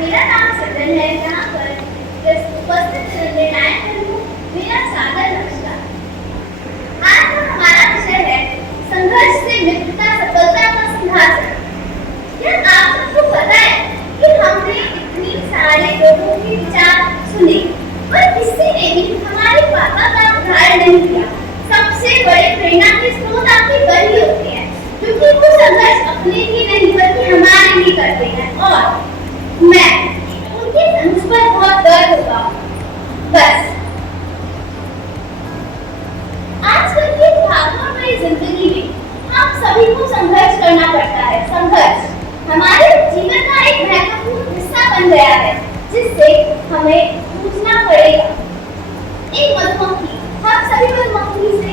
मेरा नाम सदन है। यहाँ पर उपस्थित निर्णायक हूँ। मेरा सादर नमस्कार। आज हमारा विषय है संघर्ष से मित्रता सफलता का सिंहासन। क्या आप सबको पता है कि हमने इतनी सारे लोगों के विचार सुने और किसी ने भी हमारे पापा का उदाहरण नहीं किया। सबसे बड़े प्रेरणा के स्रोत आपके घर ही होते हैं, क्योंकि वो संघर्ष अपने लिए नहीं बल्कि हमारे लिए करते हैं। और मैं उनके मुझ पर बहुत गर्व होगा। बस आजकल की भागदौड़ भरी जिंदगी में हम सभी को संघर्ष करना पड़ता है। संघर्ष हमारे जीवन का एक महत्वपूर्ण हिस्सा बन गया है, जिससे हमें पूछना पड़ेगा। एक मधुमक्खी, हम सभी मधुमक्खी से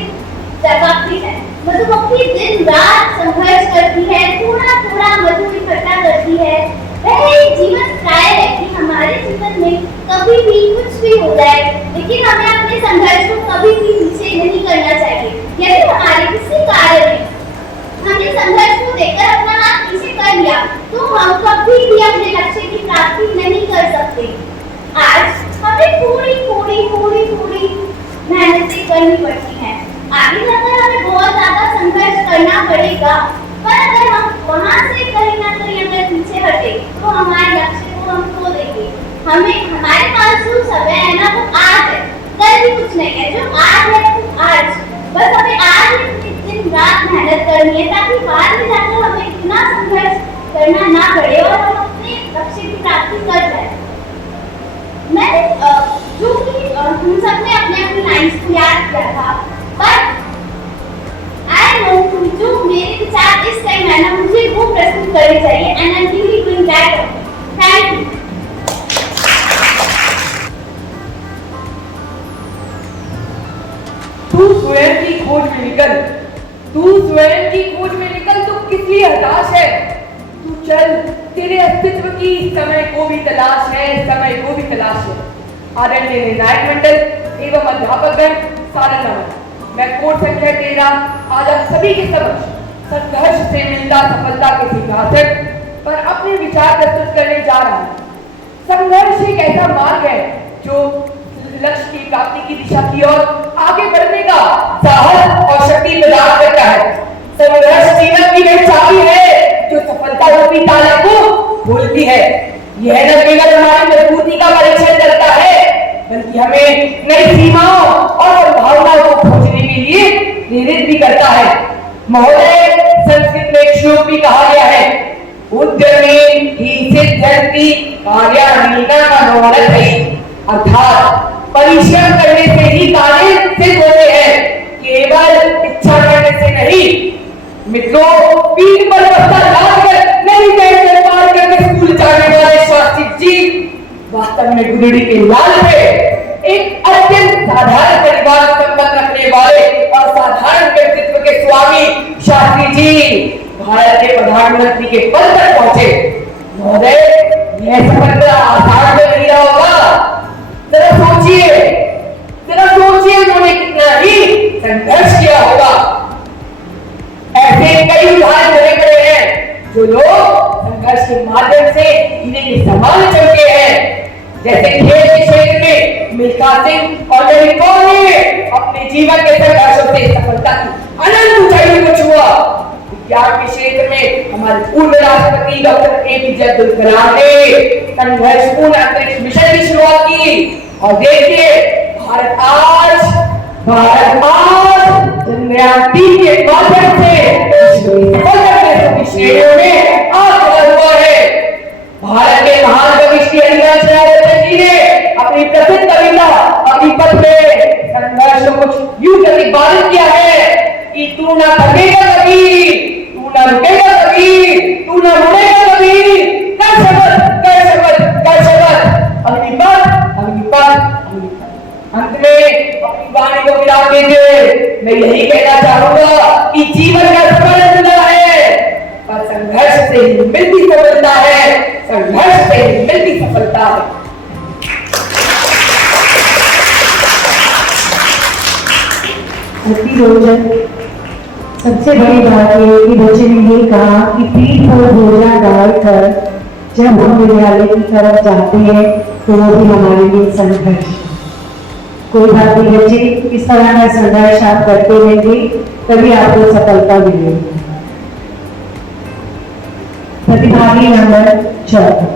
वाकिफ हैं। मधुमक्खी दिन रात संघर्ष करती है, थोड़ा थोड़ा मधु इकट्ठा करती है। वह एक जीवन ट्रायल है कि हमारे जीवन में कभी भी कुछ भी हो जाए, लेकिन हमें अपने संघर्ष को कभी भी पीछे नहीं करना चाहिए। यदि हमारे किसी कार्य में हमने संघर्ष को देखकर अपना हाथ पीछे कर लिया, तो हम कभी भी अपने लक्ष्य की प्राप्ति नहीं कर सकते। आज हमें थोड़ी मेहनतें करनी पड़ती हैं। आगे जाकर हमें बहुत ज्यादा संघर्ष करना पड़ेगा, पर अगर हम वहां से कहीं ना कहीं अगर पीछे हटे तो हमारे लक्ष्य को हम खो देंगे। हमारे पास जो समय है ना, वो आज है, कल भी कुछ नहीं है। जो आज है वो आज, बस हमें आज दिन रात मेहनत करनी है, ताकि बाद में जाकर हमें इतना संघर्ष करना ना पड़े और हम अपने लक्ष्य की प्राप्ति कर जाए। मैंने जो कि हम सबने अपने अपनी लाइन्स को याद किया था, बट आई नो जो मेरे विचार इस टाइम है ना, मुझे वो प्रस्तुत करने चाहिए। And I am really doing that. Thank you. तू स्वयं की खोज में निकल, तू स्वयं की खोज में निकल। तू किस लिए हताश है? तू चल, तेरे अस्तित्व की समय को भी तलाश है, समय को भी तलाश है। आदरणीय निर्णायक मंडल एवं अध्यापकगण, सादर नमन। मैं कोड संख्या 13 आज आप सभी के समक्ष संघर्ष से मिलता सफलता के सिंहासन पर अपने विचार प्रस्तुत करने जा रहा हूँ। संघर्ष एक ऐसा मार्ग है जो लक्ष्य की प्राप्ति की दिशा की ओर आगे बढ़ने का साहस और शक्ति प्रदान करता है। संघर्ष जीवन की वह चाबी है जो सफलता रूपी ताले को खोलती है। यह न केवल हमारी मजबूती का परीक्षण करता है, बल्कि हमें नई सीमाओं और संभावनाओं को खोजने के लिए प्रेरित भी करता है। महोदय, संस्कृत में एक श्लोक भी कहा गया है, उद्यमे ही सिद्ध्यन्ति कार्याणीना मनोरथैः। अर्थात परिश्रम करने से ही कार्य सिद्ध होते हैं, केवल इच्छा करने से नहीं। मित्रों, पीठ पर बस्ता लादकर नहीं बैठकर पार करके स्कूल जाने वाले शास्त्री जी वास्तव में गुदड़ी के लाल थे। एक अत्यंत साधारण परिवार से संबंध रखने वाले और साधारण व्यक्तित्व के स्वामी शास्त्री जी भारत के प्रधानमंत्री के पद तक पहुंचे। महोदय, यह सफलता आसान तो नहीं रहा होगा। जरा सोचिए उन्होंने कितना ही संघर्ष किया होगा। ऐसे कई उदाहरण बने पड़े हैं जो लोग संघर्ष के माध्यम से इन्हें के समान चमके हैं। जैसे खेल के क्षेत्र में मिल्खा सिंह और रवि कौर ने अपने जीवन के संघर्षों से सफलता की अनंत ऊंचाइयों को छुआ। विज्ञान के क्षेत्र में हमारे पूर्व राष्ट्रपति डॉक्टर APJ अब्दुल कलाम ने संघर्षपूर्ण अंतरिक्ष मिशन की शुरुआत की। और देखिए, भारत आज चंद्रयान 3 के माध्यम से श्रेणियों में आगे हुआ है। भारत के महान कवि श्री हरिवंश राय जी ने अपनी प्रसिद्ध कविता अग्निपथ में संघर्ष को यूं प्रतिपादित किया है कि तू ना थकेगा कभी, तू ना रुकेगा कभी, तू ना मुड़ेगा कभी। कर शपथ अग्निपथ। अंत में अपनी वाणी को विराम देते मैं यही कहना चाहूंगा कि जीवन का सफल अधूरा है, पर संघर्ष से ही मिलती सफलता है, संघर्ष से ही मिलती सफलता है। अति रोचक। सबसे बड़ी बात है कि बच्चे ने ये कहा कि पीठ पर बोझा डालकर जब हम विद्यालय की तरफ जाते हैं तो वो भी हमारे लिए संघर्ष। कोई बात नहीं बच्चे, इस तरह का संघर्ष आप करते रहेंगे तभी आपको सफलता मिलेगी। प्रतिभागी नंबर 14।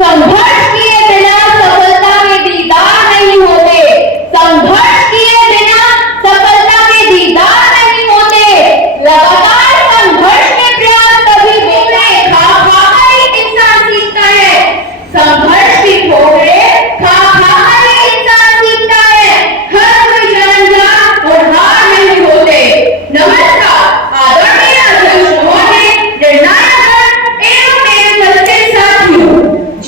संघर्ष किए बिना सफलता के दीदार नहीं होते। संघर्ष किए बिना सफलता के दीदार नहीं होते। लगातार संघर्ष के प्रयास तभी मिलते, खा खा कर ही इंसान सीखता है। संघर्ष की ठोकरें खा खा कर ही इंसान सीखता है। हर कोई जन्मजात और हार नहीं होते। नमस्कार, आदरणीय अध्यक्ष महोदय, निर्णायक एवं मेरे सच्चे साथियों,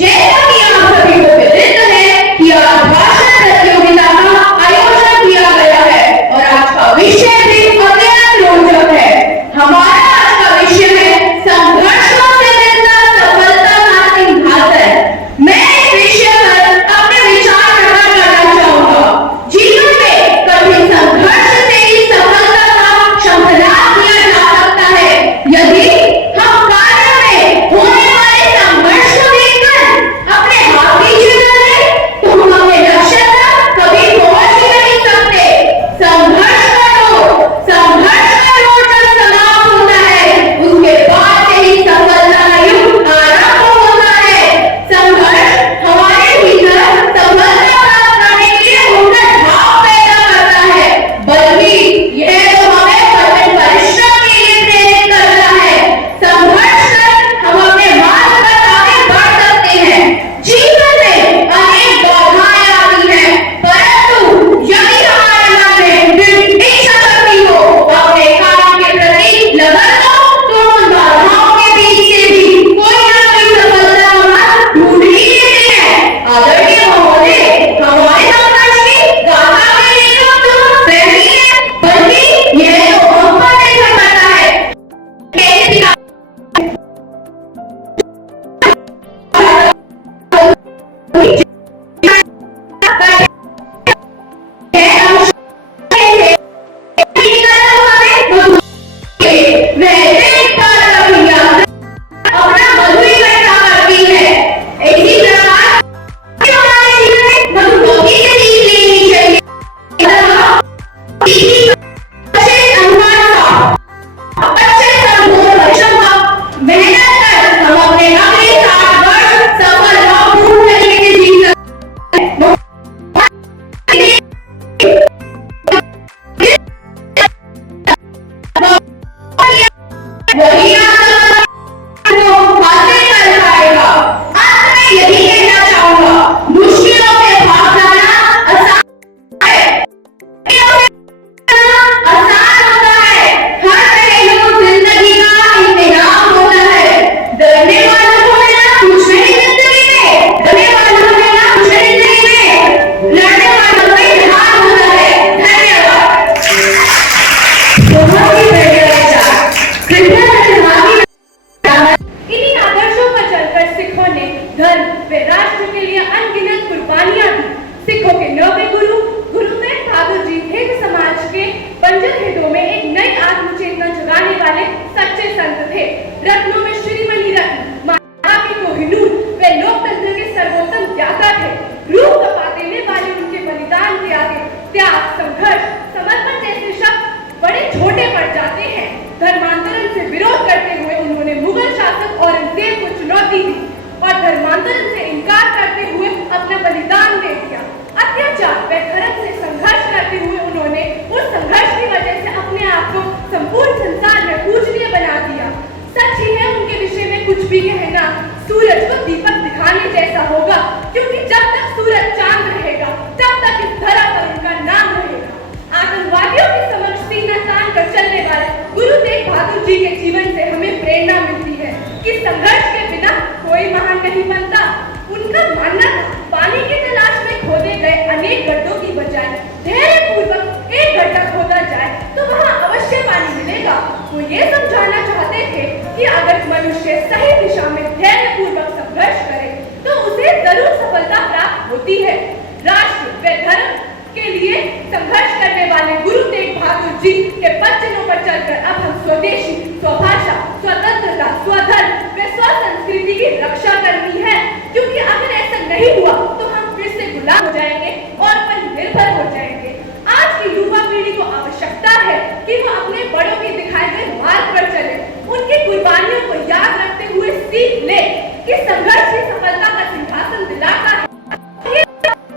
जैसा कि आप सभी को विदित है कि आज भाषण प्रतियोगिता का आयोजन किया गया है और आज का विषय भी अत्यंत रोचक है। हमारा आज का विषय है संघर्षों से मिलकर सफलता का सिंहासन। मैं इस विषय पर अपने विचार प्रकट करना चाहूंगा। जीवन में कभी संघर्ष से ही सफलता का शंखनाद किया जा सकता है। यदि हम कार्य में होने वाले संघर्ष को देखकर अपने हाथ नीचे कर लें तो हम अपने लक्ष्य तक कभी पहुंच ही नहीं सकते। संघर्ष का दौर जब समाप्त होता है उसके बाद से ही सफलता का युग आरंभ होता है। संघर्ष हमारे भीतर सफलता प्राप्त करने के लिए उन्नत भाव पैदा करता है, बल्कि यह तो हमें कठिन परिश्रम के लिए प्रेरित करता है। संघर्ष कर हम अपने मार्ग पर आगे बढ़ सकते हैं। जीवन में अनेक बाधाएं आती हैं, परंतु यदि हमारे मन में दृढ़ इच्छा शक्ति हो, अपने काम के प्रति लगन हो, तो उन बाधाओं के बीच से भी कोई ना कोई सफलता हम ढूंढ ही लेते हैं। आदरणीय महोदय, हमारे संघर्ष की गाथा के लेखक तो हम नहीं हैं, बल्कि यह तो हम पर निर्भर करता है। मेरे पिता वो ये समझाना चाहता देखे कि अगर मनुष्य सही दिशा में धैर्यपूर्वक संघर्ष करे तो उसे जरूर सफलता प्राप्त होती है। राष्ट्र व धर्म के लिए संघर्ष करने वाले गुरु तेग बहादुर जी के वचनों पर चलकर अब हम स्वदेशी, स्वभाषा, स्वतंत्रता, स्वधर्म व स्वसंस्कृति की रक्षा करनी है, क्योंकि अगर ऐसा नहीं हुआ तो हम फिर से गुलाम हो जाएंगे और पर निर्भर हो जाएंगे। आज की युवा पीढ़ी को आवश्यकता है कि वो अपने बड़ों के दिखाए गए मार्ग पर चले, उनकी कुर्बानियों को याद रखते हुए सीख ले कि संघर्ष ही सफलता का सिंहासन दिलाता है।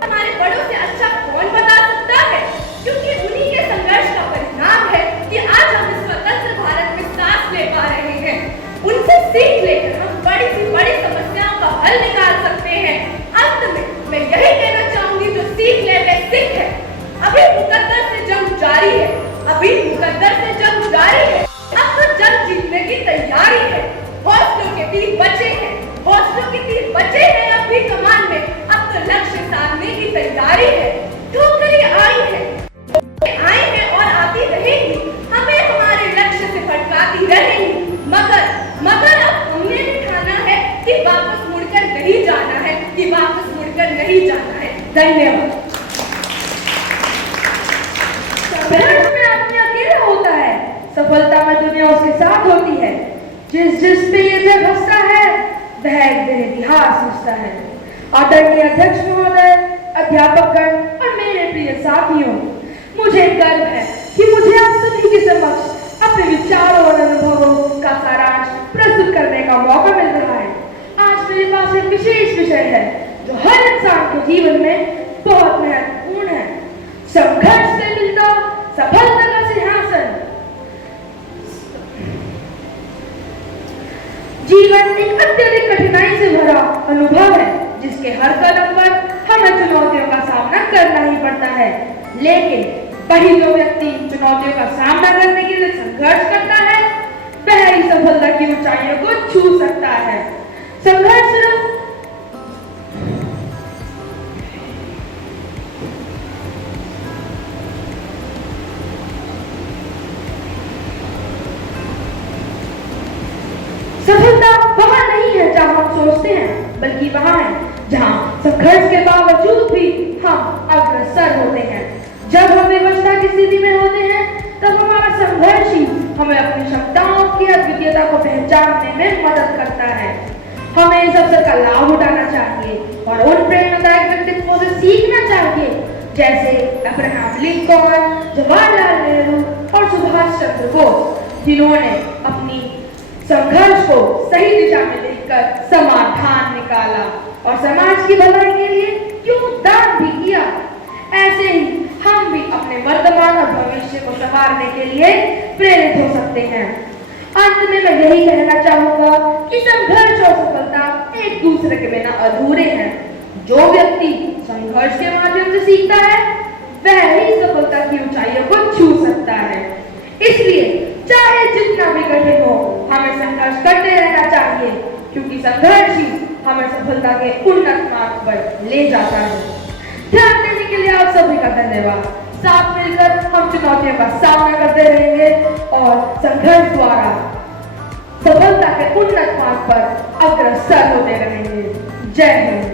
हमारे बड़ों से अच्छा कौन बता सकता है, क्योंकि उन्हीं के संघर्ष का परिणाम है कि आज हम इस स्वतंत्र भारत में सांस ले पा रहे हैं। उनसे सीख लेकर हम बड़ी से बड़ी समस्याओं का हल निकाल सकते हैं। अंत में मैं यही कहना चाहूंगी, जो सीख ले वे सिख है। अभी मुकद्दर से जंग जारी है, अभी मुकद्दर से जंग जारी है। अब तो जंग जीतने की तैयारी है। हौसलों के तीर बचे हैं, हौसलों के तीर बचे हैं अब भी कमान में। अब तो लक्ष्य साधने की तैयारी है। ठोकरें आई है और आती रहेंगी, हमें हमारे लक्ष्य से भटकाती रहेंगी। मगर अब हमने भी ठाना है कि वापस मुड़कर नहीं जाना है, कि वापस मुड़कर नहीं जाना है। धन्यवाद। संघर्ष में आदमी अकेला होता है, सफलता में दुनिया उसके साथ होती है। जिस पे ये जग हंसता है वह एक दिन इतिहास लिखता है। आदरणीय अध्यक्ष महोदय, अध्यापकगण और मेरे प्रिय साथियों, मुझे गर्व है कि मुझे आप सभी के समक्ष अपने विचारों और अनुभवों का सारांश प्रस्तुत करने का मौका मिल रहा है। आज मेरे पास एक विशेष विषय है जो हर इंसान के जीवन में बहुत महत्वपूर्ण है। संघर्ष से मिलता सफलता का सिंहासन। जीवन एक अत्यधिक कठिनाई से भरा अनुभव है, जिसके हर कदम पर हमें चुनौतियों का सामना करना ही पड़ता है। लेकिन वही जो व्यक्ति चुनौतियों का सामना करने के लिए संघर्ष करता है, वह ही सफलता की ऊंचाइयों को छू सकता है। संघर्ष सिर्फ सफलता वहां नहीं है जहां हम सोचते हैं, बल्कि वहां है जहां संघर्ष के बावजूद भी हम अग्रसर होते हैं। जब हम विवशता की स्थिति में होते हैं, तब हमारा संघर्ष ही हमें अपनी क्षमताओं की अद्वितीयता को पहचानने में मदद करता है। हमें इस अवसर का लाभ उठाना चाहिए और उन प्रेरणादायक व्यक्तित्वों से सीखना चाहिए, जैसे अब्राहम लिंकन, जवाहरलाल नेहरू और सुभाष चंद्र बोस, जिन्होंने अपनी संघर्ष को सही दिशा में लेकर समाधान निकाला और समाज की भलाई के लिए योगदान भी किया। ऐसे ही हम भी अपने वर्तमान और भविष्य को संवारने के लिए प्रेरित हो सकते हैं। अंत में मैं यही कहना चाहूंगा कि संघर्ष और सफलता एक दूसरे के बिना अधूरे हैं। जो व्यक्ति संघर्ष के माध्यम से सीखता है, वह ही सफलता की ऊंचाइयों को छू सकता है। इसलिए चाहे जितना भी कठिन हो, हमें संघर्ष करते रहना चाहिए, क्योंकि संघर्ष ही हमें सफलता के उन्नत मार्ग पर ले जाता है। ध्यान देने के लिए आप सभी का धन्यवाद। साथ मिलकर हम चुनौतियों का सामना करते रहेंगे और संघर्ष द्वारा सफलता के उन्नत मार्ग पर अग्रसर होते रहेंगे। जय हिंद।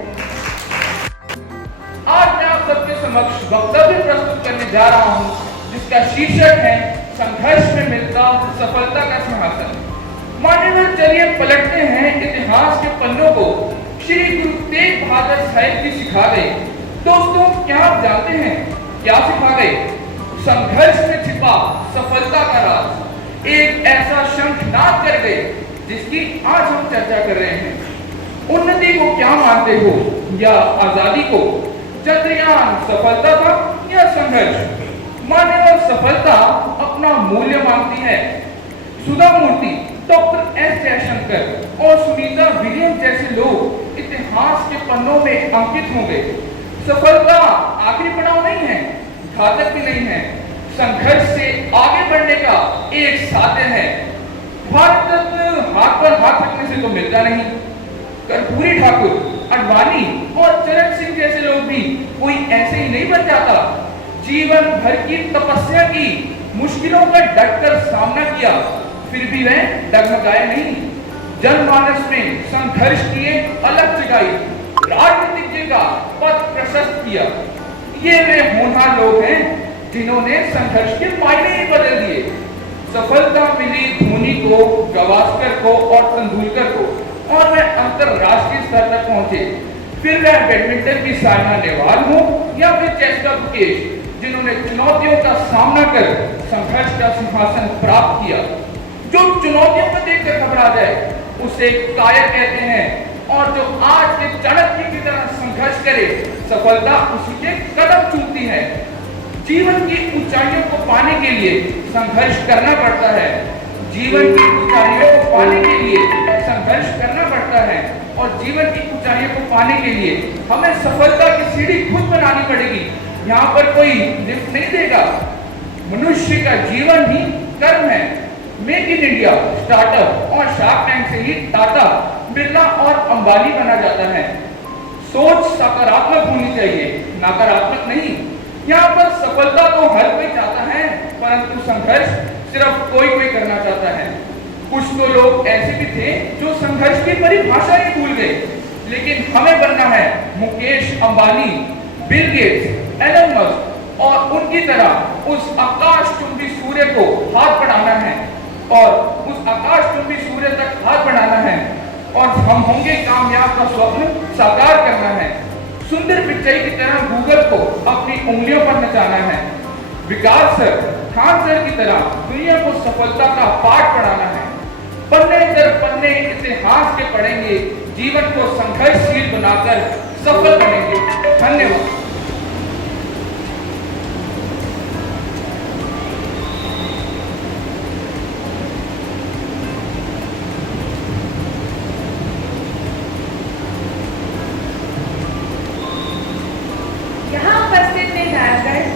आज मैं आप सबके समक्ष वक्तव्य प्रस्तुत करने जा रहा हूँ, जिसका शीर्षक है संघर्ष में मिलता सफलता का सिंहासन। मान्यवर, चलिए पलटते हैं इतिहास के पन्नों को। श्री गुरु तेग बहादुर साहिब जी सिखा गए। दोस्तों, क्या आप जानते हैं क्या सिखा गए? संघर्ष में छिपा सफलता का राज। एक ऐसा शंखनाद कर गए जिसकी आज हम चर्चा कर रहे हैं। उन्नति को क्या मानते हो या आजादी को? चंद्रयान सफलता था या संघर्ष? मानव सफलता अपना मूल्य मानती है। सुधा मूर्ति, डॉक्टर एस जयशंकर और सुनीता विलियम जैसे लोग इतिहास के पन्नों में अंकित होंगे। सफलता आखिरी पड़ाव नहीं है, घातक भी नहीं है, संघर्ष से आगे बढ़ने का एक साधन है। भारत रत्न हाथ पर हाथ रखने से तो मिलता नहीं। कर्पूरी ठाकुर, अडवाणी और चरण सिंह जैसे लोग भी कोई ऐसे ही नहीं बन जाता। जीवन भर की तपस्या की, मुश्किलों का डटकर सामना किया, फिर भी वह डगमगाए नहीं। जनमानस में संघर्ष की एक अलग जगाई, राजनीतिज्ञ का पथ प्रशस्त किया। ये वे होनहार लोग हैं जिन्होंने संघर्ष के मायने ही बदल दिए। सफलता मिली धोनी को, गावस्कर को और तेंदुलकर को, और वे अंतरराष्ट्रीय स्तर तक पहुंचे। फिर वह बैडमिंटन की साइना नेहवाल हो या फिर चेस का मुकेश, जिन्होंने चुनौतियों का सामना कर संघर्ष का सिंहासन प्राप्त किया। जो चुनौतियों को देखकर घबरा जाए उसे कायर कहते हैं, और जो आज के चाणक्य की तरह संघर्ष करे सफलता उसी के कदम चूमती है। जीवन की ऊंचाइयों को पाने के लिए संघर्ष करना पड़ता है। जीवन की ऊंचाइयों को पाने के लिए संघर्ष करना पड़ता है, और जीवन की ऊंचाइयों को पाने के लिए हमें सफलता की सीढ़ी खुद बनानी पड़ेगी। यहाँ पर कोई लिफ्ट नहीं देगा। मनुष्य का जीवन ही कर्म है। मेक इन इंडिया स्टार्टअप और शार्क टैंक से ही टाटा, बिरला और अंबानी बना जाता है। सोच सकारात्मक होनी चाहिए, नकारात्मक नहीं। यहाँ पर सफलता तो हर कोई चाहता है, परंतु संघर्ष सिर्फ कोई कोई करना चाहता है। कुछ तो लोग ऐसे भी थे जो संघर्ष की परिभाषा ही भूल गए। लेकिन हमें बनना है Mukesh Ambani, Bill Gates, Elon Musk और उनकी तरह उस आकाशचुंबी सूर्य को हाथ बढ़ाना है, और उस आकाशचुंबी सूर्य तक हाथ बढ़ाना है, और हम होंगे कामयाब का स्वप्न साकार करना है। सुंदर पिचाई की तरह गूगल को अपनी उंगलियों पर नचाना है। विकास सर, खान सर की तरह दुनिया को सफलता का पाठ पढ़ाना है। पन्ने दर पन्ने इतिहास के पढ़ेंगे, जीवन को संघर्षशील बनाकर सफल बनेंगे। धन्यवाद।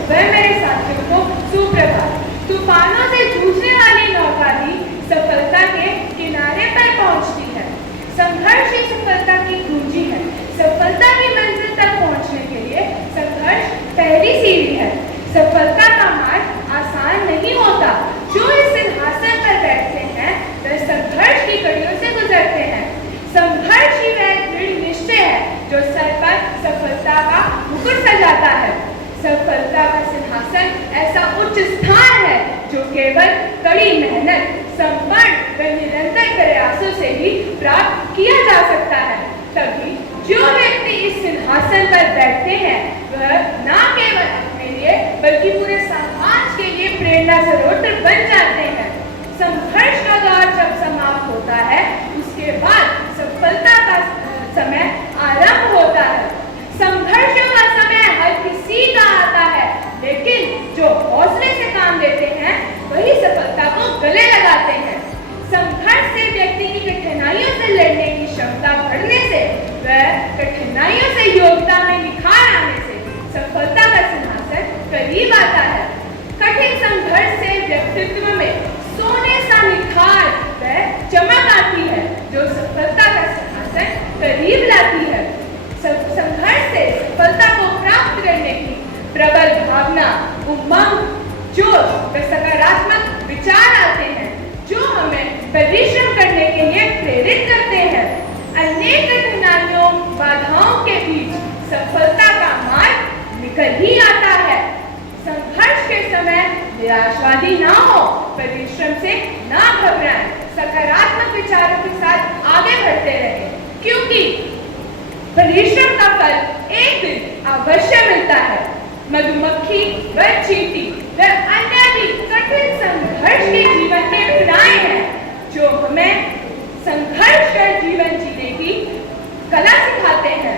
वह मेरे साथियों को सुप्रभात। तूफानों से जूझने वाली नौका भी सफलता के किनारे पर पहुंचती है। संघर्ष ही सफलता की कुंजी है। सफलता की मंजिल तक पहुंचने के लिए संघर्ष पहली सीढ़ी है। सफलता का मार्ग आसान नहीं होता। जो इस सिंहासन पर बैठते हैं वह संघर्ष की कड़ियों से गुजरते हैं। संघर्ष ही वह दृढ़ निश्चय है जो सर पर सफलता का मुकुट सजाता है। सफलता का सिंहासन ऐसा उच्च स्थान है जो केवल कड़ी मेहनत, संपन्न व निरंतर प्रयासों से ही प्राप्त किया जा सकता है। तभी जो व्यक्ति इस सिंहासन पर बैठते हैं वह न केवल अपने लिए बल्कि पूरे समाज के लिए प्रेरणा स्रोत बन जाते हैं। संघर्ष का दौर जब समाप्त होता है उसके बाद सफलता का समय आरंभ होता है। संघर्षों का समय हर किसी का आता है, लेकिन जो हौसले से काम लेते हैं वही सफलता को गले लगाते हैं। संघर्ष से व्यक्ति की कठिनाइयों से लड़ने की क्षमता बढ़ने से वह कठिनाइयों से योग्यता में निखार आने से सफलता का सिंहासन करीब आता है। कठिन संघर्ष से व्यक्तित्व में सोने सा निखार व चमक आती है जो सफलता का सिंहासन करीब लाती है। संघर्ष से सफलता को प्राप्त करने की प्रबल भावना, उमंग, जोश व सकारात्मक विचार आते हैं जो हमें परिश्रम करने के लिए प्रेरित करते हैं। अनेक कठिनाइयों, बाधाओं के बीच सफलता का मार्ग निकल ही आता है। संघर्ष के समय निराशवादी ना हो, परिश्रम से ना घबराएं, सकारात्मक विचारों के साथ आगे बढ़ते रहें, क्योंकि परिश्रम का फल एक दिन अवश्य मिलता है। मधुमक्खी व चींटी व अन्य भी कठिन संघर्ष के जीवन के पड़ाव हैं जो हमें संघर्ष कर जीवन जीने की कला सिखाते हैं।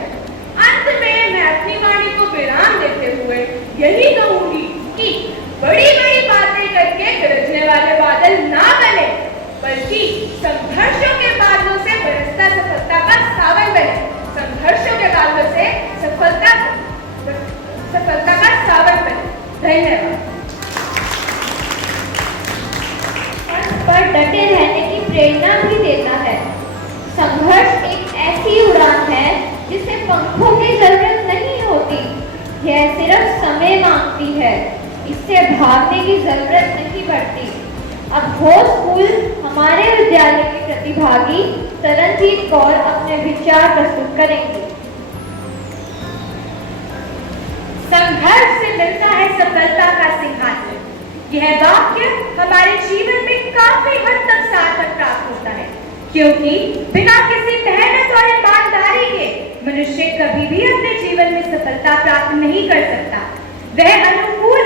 अंत में मैं अपनी वाणी को विराम देते हुए यही कहूंगी कि बड़ी बड़ी बातें करके गरजने वाले बादल ना बने, बल्कि संघर्षों के बादलों से बरसता सफलता का सावन बने। संघर्षों के बादलों से सफलता का सावन बने। धन्यवाद। पर डटे रहने की प्रेरणा भी देता है। संघर्ष एक ऐसी उड़ान है जिसे पंखों की जरूरत नहीं होती, यह सिर्फ समय मांगती है। इससे भागने की जरूरत नहीं पड़ती। अब वो स्कूल हमारे विद्यालय के प्रतिभागी तरनजीत कौर अपने विचार प्रस्तुत करेंगे। संघर्ष से मिलता है सफलता का सिंहासन। यह वाक्य हमारे जीवन में काफी हद तक सार्थक प्राप्त होता है, क्योंकि बिना किसी मेहनत और ईमानदारी के मनुष्य कभी भी अपने जीवन में सफलता प्राप्त नहीं कर सकता। वह अनुकूल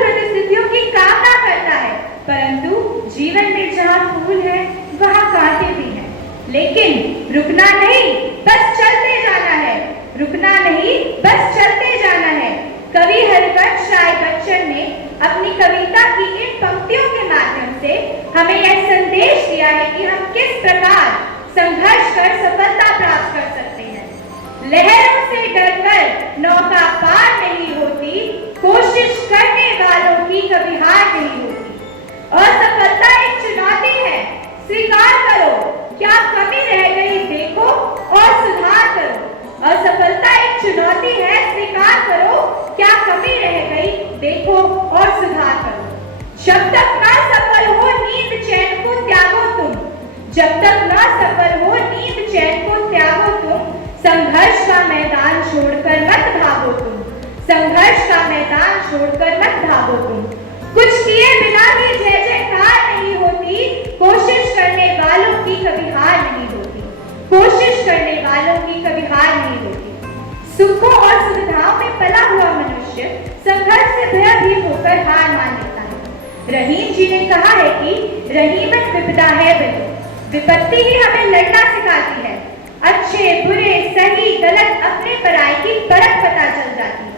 परिस्थितियों की कामना करता है, परंतु जीवन में जहाँ फूल है वहाँ कांटे भी हैं। लेकिन रुकना नहीं, बस चलते जाना है। रुकना नहीं, बस चलते जाना है। कवि हरिवंश राय बच्चन ने अपनी कविता की इन पंक्तियों के माध्यम से हमें यह संदेश दिया है कि हम किस प्रकार संघर्ष कर सफलता प्राप्त कर सकते हैं। लहरों से डरकर नौका पार नहीं होती, कोशिश करने वालों की कभी हार नहीं होती। असफलता एक चुनौती है, स्वीकार करो। क्या कमी रह गई देखो और सुधार करो। असफलता एक चुनौती है, स्वीकार करो। क्या कमी रह गई देखो और सुधार करो। जब तक ना सफल हो नींद चैन को त्यागो तुम। जब तक ना सफल हो नींद चैन को त्यागो तुम। संघर्ष का मैदान छोड़कर मत भागो तुम। संघर्ष का मैदान छोड़कर मत भागो तुम। कुछ किए बिना ही जय जयकार नहीं होती, कोशिश करने वालों की कभी हार नहीं होती। कोशिश करने वालों की कभी हार नहीं होती। सुखों और सुविधाओं में पला हुआ मनुष्य संघर्ष से भयभीत होकर हार मान लेता है। रहीम जी ने कहा है कि रहीमत विपदा है बनी, विपत्ति ही हमें लड़ना सिखाती है। अच्छे बुरे सही गलत अपने पराई की परख पता चल जाती है।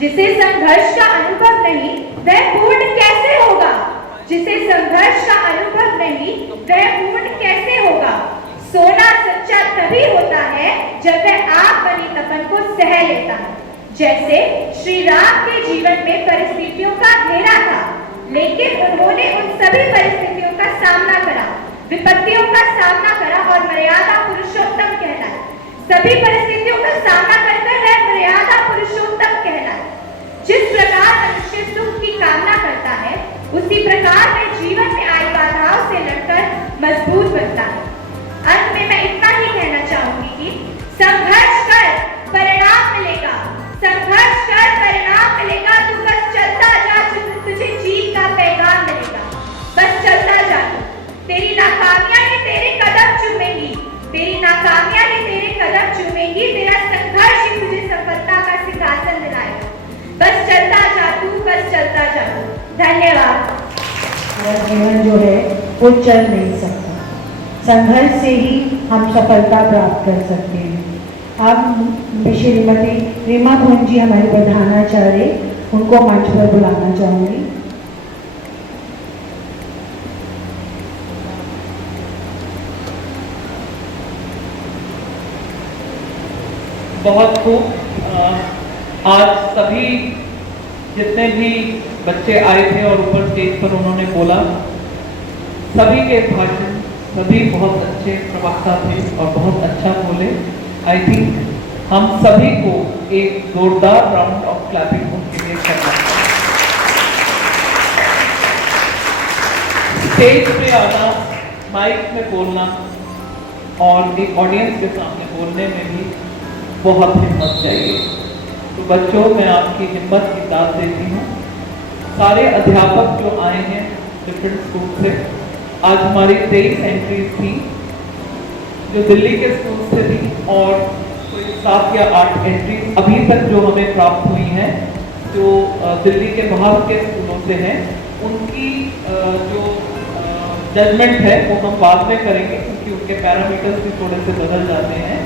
जिसे संघर्ष का अनुभव नहीं वह पूर्ण कैसे होगा। जिसे संघर्ष का अनुभव नहीं वह पूर्ण कैसे होगा। सोना सच्चा तभी होता है जब वह आग बनी तपन को सह लेता है। जैसे श्री राम के जीवन में परिस्थितियों का घेरा था, लेकिन उन्होंने उन सभी परिस्थितियों का सामना करा, विपत्तियों का सामना करा और मर्यादा पुरुषोत्तम कहलाए। सभी परिस्थितियों का सामना करकर वह मर्यादा पुरुषोत्तम कहलाए। जिस प्रकार मनुष्य सुख की कामना करता है, उसी प्रकार वह जीवन में आई बाधाओं से लड़कर मजबूत बनता है। अंत में मैं इतना ही कहना चाहूंगी कि संघर्ष कर, परिणाम मिलेगा। संघर्ष कर, परिणाम मिलेगा। तू बस चलता जा, तुझे जीत का पैगाम मिलेगा। बस चलता जा। तेरी नाकामियां ही तेरे कदम चूमेंगी। तेरी नाकामियां ही तेरे कदम चूमेंगी। तेरा संघर्ष ही तुझे सफलता का सिंहासन दिलाएगा। बस चलता जा तू, बस चलता जा तू। धन्यवाद। हमारा जीवन जो है वो चल नहीं सकता, संघर्ष से ही हम सफलता प्राप्त कर सकते हैं। अब श्रीमती रीमा भुवन जी हमारे प्रधानाचार्य, उनको मंच पर बुलाना चाहूंगी। बहुत खूब। आज सभी जितने भी बच्चे आए थे और ऊपर स्टेज पर उन्होंने बोला, सभी के भाषण सभी बहुत अच्छे प्रवक्ता थे और बहुत अच्छा बोले। आई थिंक हम सभी को एक जोरदार राउंड ऑफ क्लैपिंग उनके लिए करना चाहिए। स्टेज पे आना, माइक में बोलना और एक ऑडियंस के सामने बोलने में भी बहुत हिम्मत चाहिए। तो बच्चों, मैं आपकी हिम्मत की दाद देती हूँ। सारे अध्यापक जो आए हैं डिफरेंट स्कूल से, आज हमारी 23 एंट्रीज थी जो दिल्ली के स्कूल से थी और कोई 7 या 8 एंट्रीज अभी तक जो हमें प्राप्त हुई हैं जो दिल्ली के बाहर के स्कूलों से हैं। उनकी जो जजमेंट है वो हम बाद में करेंगे, क्योंकि उनके पैरामीटर्स भी थोड़े से बदल जाते हैं,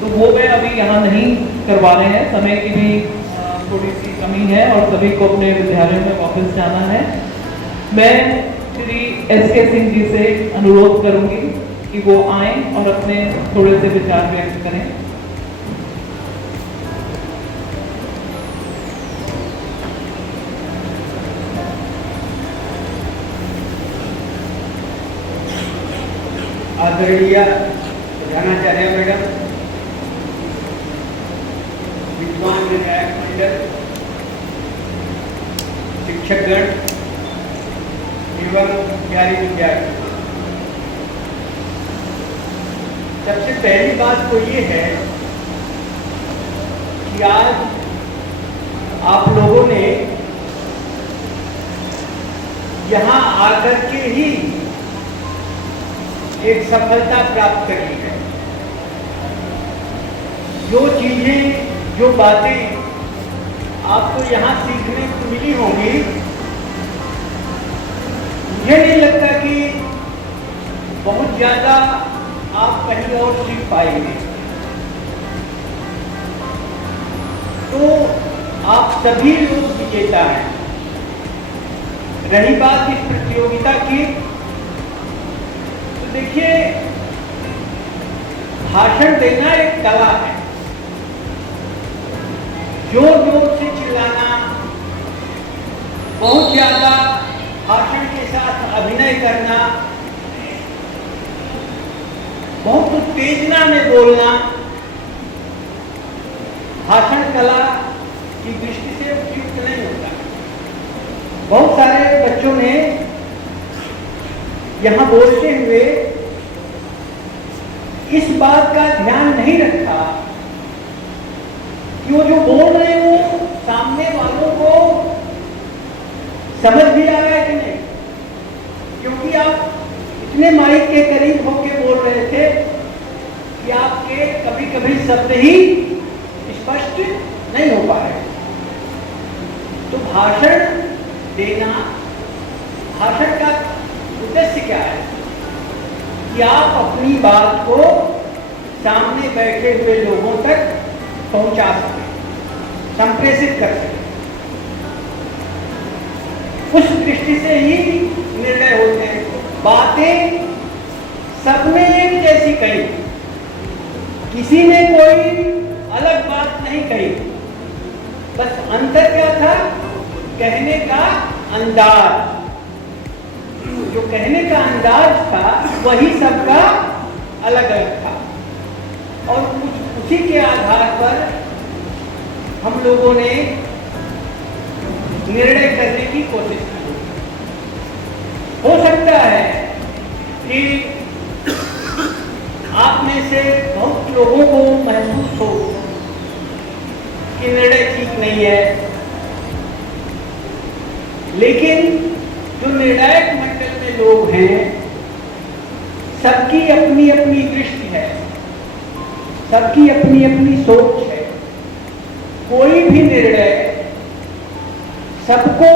तो वो मैं अभी यहाँ नहीं करवा रहे हैं। समय की भी थोड़ी सी कमी है और सभी को अपने विद्यालयों में वापस जाना है। मैं श्री एस.के. सिंह जी से अनुरोध करूंगी कि वो आएं और अपने थोड़े से विचार व्यक्त करें। आदरणीय प्रधानाचार्य मैडम, विद्वान विधायक मंडल, शिक्षकगण एवं प्यारे विद्यार्थी, सबसे पहली बात तो ये है कि आज आप लोगों ने यहाँ आकर के ही एक सफलता प्राप्त करी है। जो चीजें, जो बातें आपको यहाँ सीखने को मिली होंगी, मुझे नहीं लगता कि बहुत ज्यादा आप कहीं और सीख पाएंगे। तो आप सभी लोग विजेता हैं। रही बात इस प्रतियोगिता की, तो देखिए, भाषण देना एक कला है। जोर जोर से चिल्लाना, बहुत ज्यादा भाषण के साथ अभिनय करना, बहुत उत्तेजना में बोलना, भाषण कला की दृष्टि से उपयुक्त नहीं होता। बहुत सारे बच्चों ने यहाँ बोलते हुए इस बात का ध्यान नहीं रखा कि वो जो बोल रहे हैं वो सामने वालों को समझ भी आ रहा है कि नहीं, क्योंकि आप इतने माइक के करीब होके बोल रहे थे कि आपके कभी कभी शब्द ही स्पष्ट नहीं हो पा रहे। तो भाषण देना, भाषण का उद्देश्य क्या है कि आप अपनी बात को सामने बैठे हुए लोगों तक पहुंचा सके, संप्रेषित कर सके। उस दृष्टि से ही निर्णय होते हैं। बातें सबने एक जैसी कही, किसी ने कोई अलग बात नहीं कही, बस अंतर क्या था, कहने का अंदाज। जो कहने का अंदाज था वही सबका अलग अलग था, और उसी के आधार पर हम लोगों ने निर्णय करने की कोशिश की। हो सकता है कि आप में से बहुत लोगों को महसूस हो कि निर्णय ठीक नहीं है, लेकिन जो निर्णायक मंडल में लोग हैं, सबकी अपनी अपनी दृष्टि है, सबकी अपनी अपनी सोच है। कोई भी निर्णय सबको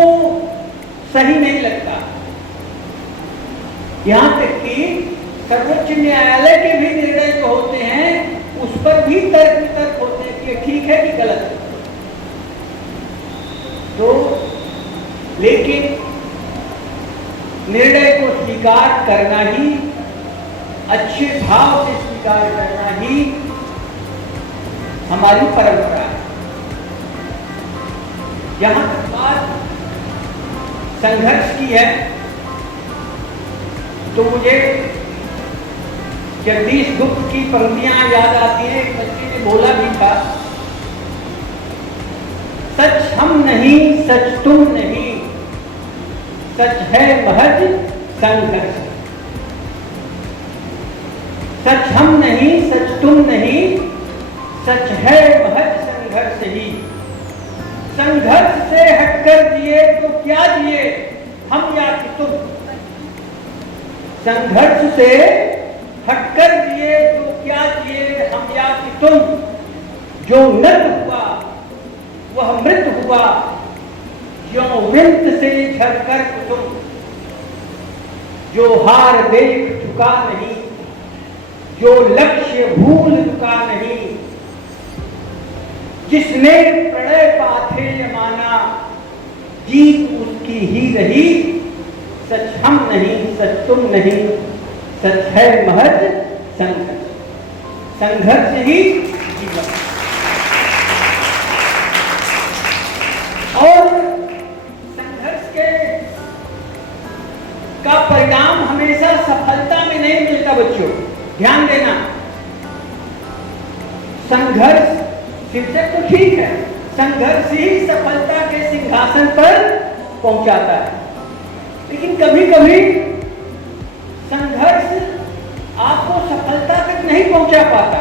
सही नहीं लगता। यहां तक कि सर्वोच्च न्यायालय के भी निर्णय जो होते हैं उस पर भी तर्क वितर्क होते हैं कि ठीक है कि गलत है। तो लेकिन निर्णय को स्वीकार करना ही, अच्छे भाव से स्वीकार करना ही हमारी परंपरा है। यहां तक बात संघर्ष की है तो मुझे जगदीश गुप्त की पंक्तियां याद आती हैं। एक बच्चे ने बोला भी था, सच हम नहीं, सच तुम नहीं, सच है महज संघर्ष। सच हम नहीं, सच तुम नहीं, सच है महज संघर्ष ही। संघर्ष से हटकर जिए तो क्या जिए हम या कि तुम। संघर्ष से हटकर जिए तो क्या जिए हम या कि तुम। जो नर हुआ वह मृत हुआ, ज्यों विंत से झरकर कुसुम। जो हार देख चुका नहीं, जो लक्ष्य भूल चुका नहीं, जिसने प्रणय पाथेय माना, जीत उसकी ही रही। सच हम नहीं, सच तुम नहीं, सच है महज संघर्ष। संघर्ष ही जीवन। और संघर्ष का परिणाम हमेशा सफलता में नहीं मिलता। बच्चों ध्यान देना, संघर्ष शीर्षक तो ठीक है, संघर्ष ही सफलता के सिंहासन पर पहुंचाता है। लेकिन कभी कभी संघर्ष आपको सफलता तक नहीं पहुंचा पाता।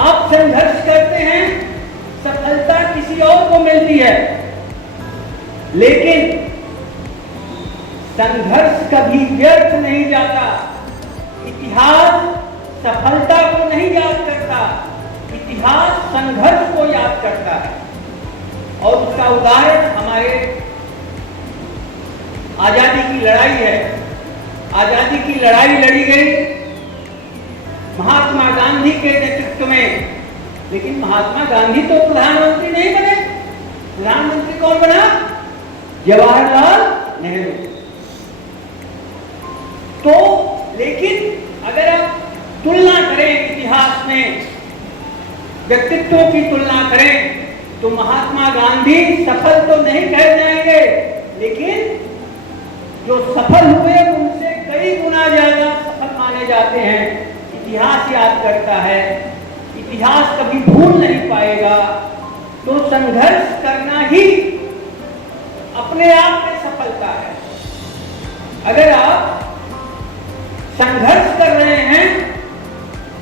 आप संघर्ष करते हैं, सफलता किसी और को मिलती है, लेकिन संघर्ष कभी व्यर्थ नहीं जाता। इतिहास सफलता को नहीं याद करता, इतिहास संघर्ष को याद करता है। और उसका उदाहरण हमारे आजादी की लड़ाई है। आजादी की लड़ाई लड़ी गई महात्मा गांधी के नेतृत्व में, लेकिन महात्मा गांधी तो प्रधानमंत्री नहीं बने। प्रधानमंत्री कौन बना? जवाहरलाल नेहरू। तो लेकिन अगर आप तुलना करें इतिहास में, व्यक्तित्वों की तुलना करें, तो महात्मा गांधी सफल तो नहीं कहे जाएंगे, लेकिन जो सफल हुए उनसे कई गुना ज्यादा सफल माने जाते हैं। इतिहास याद करता है, इतिहास कभी भूल नहीं पाएगा। तो संघर्ष करना ही अपने आप में सफलता है। अगर आप संघर्ष कर रहे हैं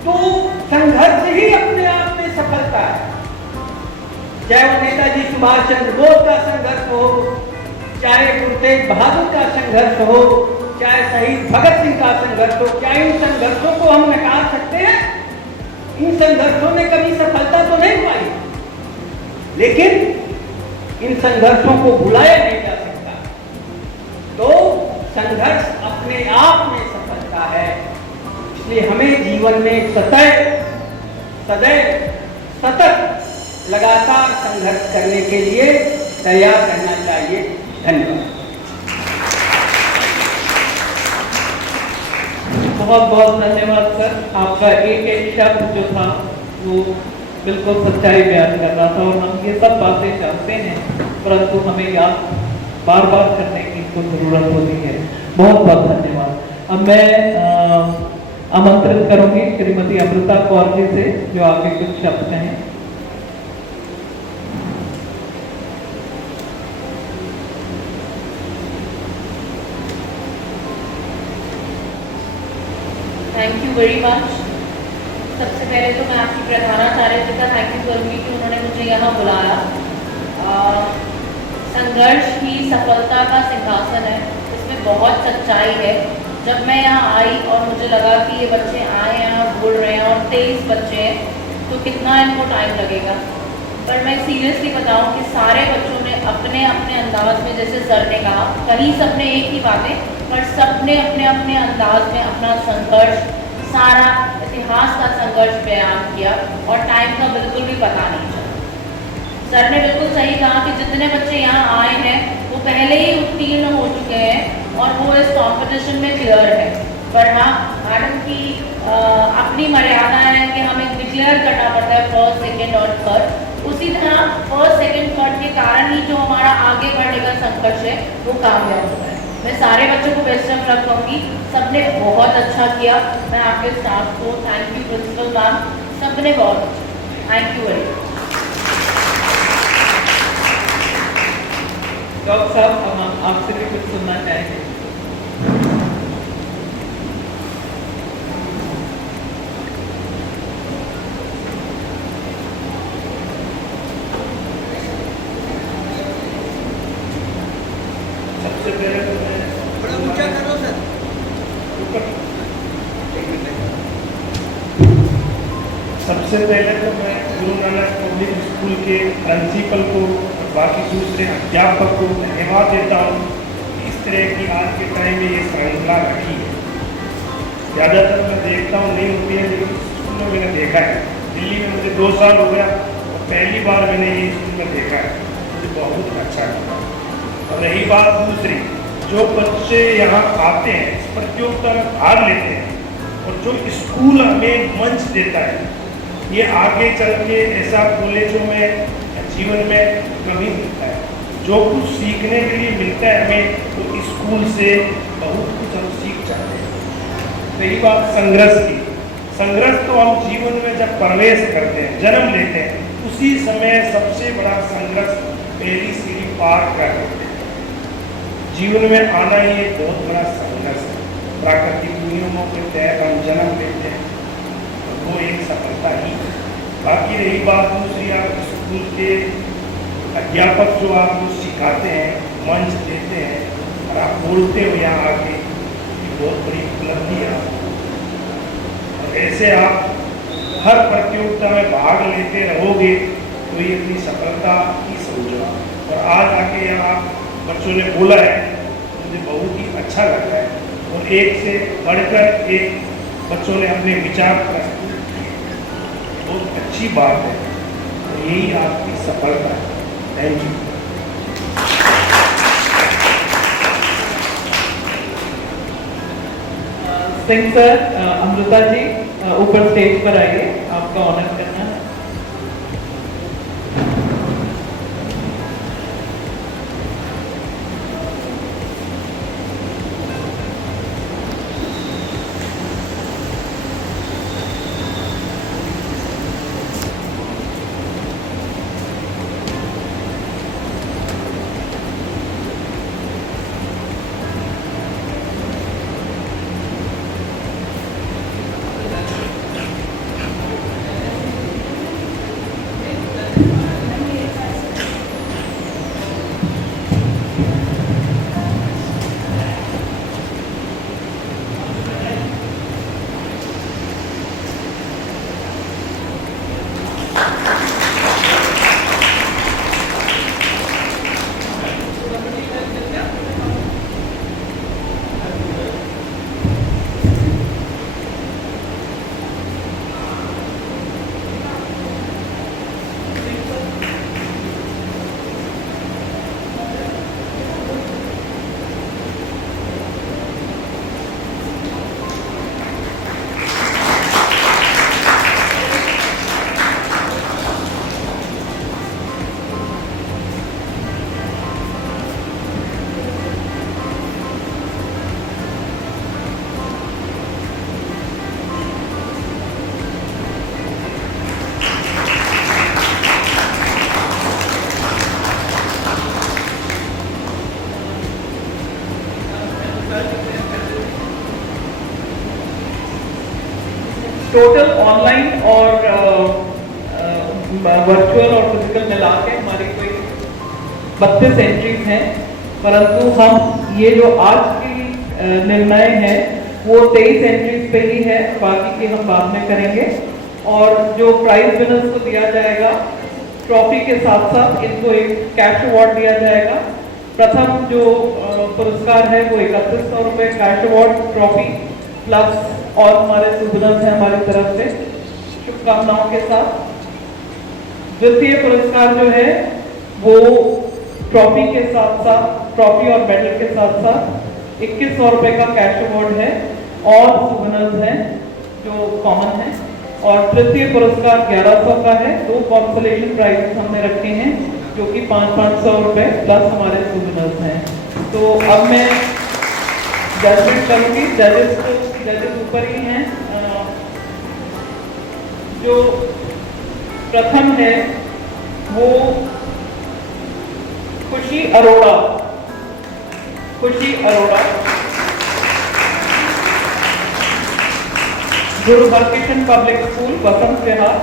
तो संघर्ष ही अपने आप में सफलता है। चाहे वो नेताजी सुभाष चंद्र बोस का संघर्ष हो, चाहे गुरु तेग बहादुर का संघर्ष हो, चाहे शहीद भगत सिंह का संघर्ष हो, क्या इन संघर्षों को हम नकार सकते हैं? इन संघर्षों ने कभी सफलता तो नहीं पाई, लेकिन इन संघर्षों को भुलाया नहीं जा सकता। तो संघर्ष अपने आप में सफलता है। इसलिए हमें जीवन में सदैव सतत लगातार संघर्ष करने के लिए तैयार रहना चाहिए। धन्यवाद। बहुत बहुत धन्यवाद सर। आपका एक एक शब्द जो था वो बिल्कुल सच्चाई बयान कर रहा था, और हम ये सब बातें जानते हैं, परंतु हमें याद बार बार करने की तो जरूरत होती है। बहुत बहुत धन्यवाद। अब मैं आमंत्रित करूंगी श्रीमती अमृता कौर जी से, जो आगे कुछ शब्द कहें। Thank you very much. सबसे पहले तो मैं आपकी प्रधानाचार्य जी का थैंक यू करूँगी कि उन्होंने मुझे यहाँ बुलाया। संघर्ष ही सफलता का सिंहासन है, इसमें बहुत सच्चाई है। जब मैं यहाँ आई और मुझे लगा कि ये बच्चे आए हैं और बोल रहे हैं और 23 बच्चे हैं, तो कितना इनको टाइम लगेगा। पर मैं सीरियसली बताऊँ कि सारे बच्चों ने अपने अपने अंदाज में, जैसे सर ने कहा, कहीं सबने एक ही बातें, पर सबने अपने अपने अंदाज में अपना संघर्ष, सारा इतिहास का संघर्ष बयान किया, और टाइम का बिल्कुल भी पता नहीं चला। सर ने बिल्कुल सही कहा कि जितने बच्चे यहाँ आए हैं वो पहले ही उत्तीर्ण हो चुके हैं और वो इस कंपटीशन में क्लियर है। पर हाँ, मैडम की अपनी मर्यादा है कि हमें डिक्लेयर करना पड़ता है फर्स्ट, सेकेंड और थर्ड। उसी तरह फर्स्ट, सेकेंड, थर्ड के कारण ही जो हमारा आगे बढ़ने का संघर्ष है वो कामयाब होता है। मैं सारे बच्चों को बेस्ट ऑफ लक कहूँगी, सबने बहुत अच्छा किया। मैं आपके स्टाफ को थैंक यू, प्रिंसिपल मैम, सबने बहुत अच्छा, thank you very much. Doctor साहब, हम आपसे भी कुछ सुनना चाहेंगे। सबसे पहले तो मैं थोड़ा ऊंचा करो सर। सबसे पहले तो मैं गुरु नानक पब्लिक स्कूल के प्रिंसिपल को, बाकी दूसरे अध्यापक को धन्यवाद देता हूँ। इस तरह की आज के टाइम में ये श्रृंखला रखी है। ज़्यादातर मैं देखता हूँ नहीं होती है, लेकिन स्कूल में मैंने देखा है। दिल्ली में मुझे 2 साल हो गया और पहली बार मैंने ये स्कूल में देखा है, मुझे बहुत अच्छा लगा। और रही बात दूसरी, जो बच्चे यहाँ आते हैं, इस प्रतियोगिता में भाग लेते हैं, और जो स्कूल हमें मंच देता है, ये आगे चल के ऐसा कॉलेजों में, जीवन में कभी मिलता है। जो कुछ सीखने के लिए मिलता है हमें, तो स्कूल से बहुत कुछ हम सीख जाते हैं। रही बात संघर्ष की, संघर्ष तो हम जीवन में जब प्रवेश करते हैं, जन्म लेते हैं, उसी समय सबसे बड़ा संघर्ष पहली सीढ़ी पार कर लेते हैं। जीवन में आना ही एक बहुत बड़ा संघर्ष है। प्राकृतिक नियमों के तहत हम जन्म लेते हैं तो वो एक सफलता ही है। बाकी रही बात दूसरी, आप स्कूल के अध्यापक जो आपको सिखाते हैं, मंच देते हैं और आप बोलते हो यहाँ आके, ये बहुत बड़ी उपलब्धि है आपको। और ऐसे आप हर प्रतियोगिता में भाग लेते रहोगे तो ये अपनी सफलता ही समझो। और आज आके यहाँ आप बच्चों ने बोला है, मुझे बहुत ही अच्छा लग रहा है और एक से बढ़कर एक बच्चों ने अपने विचार प्रस्तुत किए, बहुत अच्छी बात है। तो यही आपकी सफलता है। Thank you. Singh sir, Amrita ji ऊपर स्टेज पर आइए, आपका ऑनर करना है। टोटल ऑनलाइन और वर्चुअल और फिजिकल मिला के हमारी कोई 32 एंट्रीज हैं, परंतु हम ये जो आज की निर्णय है वो 23 एंट्रीज पे ही है, बाकी की हम बाद में करेंगे। और जो प्राइज विनर्स को दिया जाएगा, ट्रॉफी के साथ साथ इनको एक कैश अवार्ड दिया जाएगा। प्रथम जो पुरस्कार है वो 3100 रुपये कैश अवार्ड, ट्रॉफी प्लस और हमारे शुभनम्स हैं हमारी तरफ से शुभकामनाओं के साथ। द्वितीय पुरस्कार जो है वो ट्रॉफी के साथ साथ, ट्रॉफी और मेडल के साथ साथ 2100 रुपये का कैश अवार्ड है और शुभनम्स हैं जो कॉमन है। और तृतीय पुरस्कार 1100 का है। 2 कॉन्सोलेशन प्राइजेस हमने रखे हैं जो कि 500 रुपये प्लस हमारे शुभनम्स हैं। तो अब मैं जजमेंट करूँगी। जजेस ऊपर ही हैं। जो प्रथम है वो Khushi Arora, Guru Harkishan public school Basant Vihar,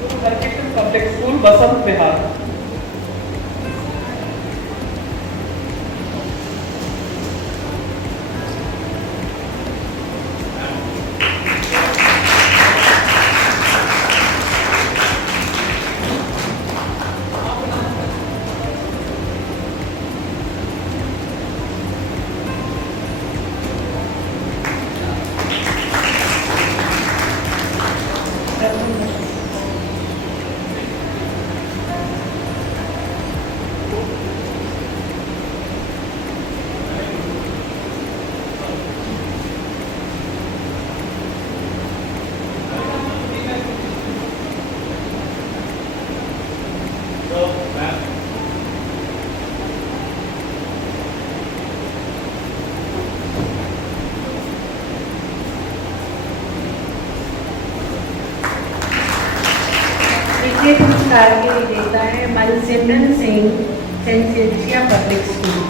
Guru Harkishan public school Basant Vihar. पुरस्कार के विजेता है Malsimran Singh, Saint Cecilia public school.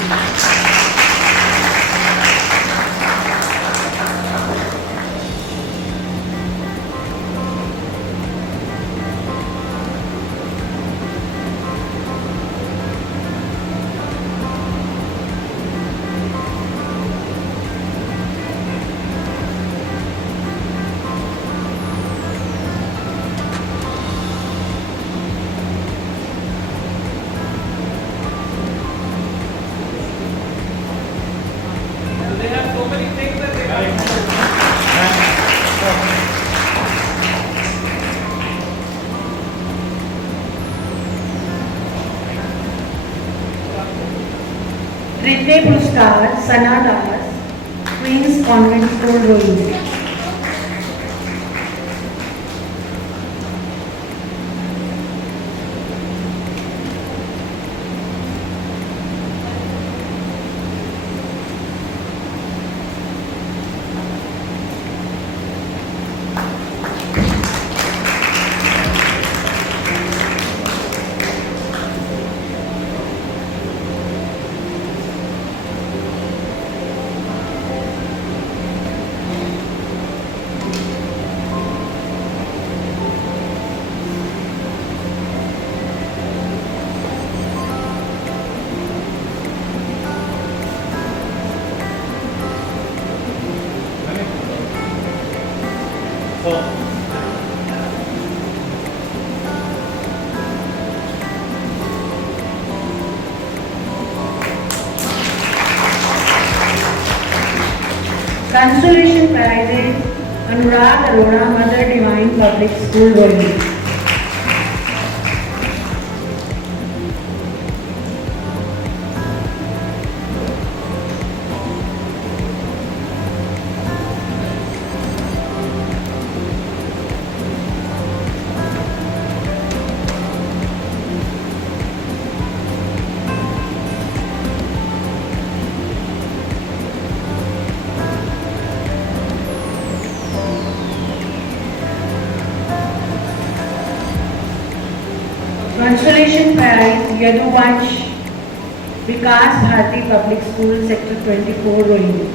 They have so many things that they like. तृतीय पुरस्कार Sana Das, Queens convent school Rohini. Consolation prizes Anurag Arora, Mother Divine Public School, Rohini। Consolation prize Yaduvansh, Vikas Bharati public school, sector 24, Rohini.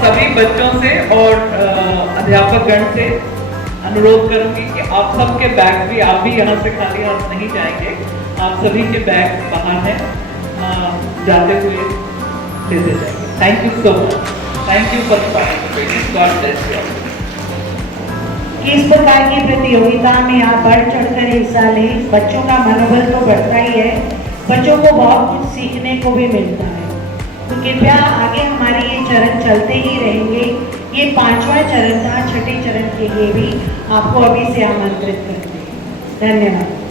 सभी बच्चों से और अध्यापक गण से अनुरोध करूंगी कि आप सबके बैग भी, आप भी यहाँ से खाली हाथ नहीं जाएंगे, आप सभी के बैग बाहर हैं, जाते हुए लेते जाएंगे। Thank you so much, thank you for participating, God bless you. इस प्रकार की प्रतियोगिता में आप बढ़ चढ़कर हिस्सा लें, बच्चों का मनोबल तो बढ़ता ही है, बच्चों को बहुत कुछ सीखने को भी मिलता है। तो कृपया आगे हमारे ये चरण चलते ही रहेंगे। ये 5वां चरण था, छठे चरण के लिए भी आपको अभी से आमंत्रित करते हैं। धन्यवाद।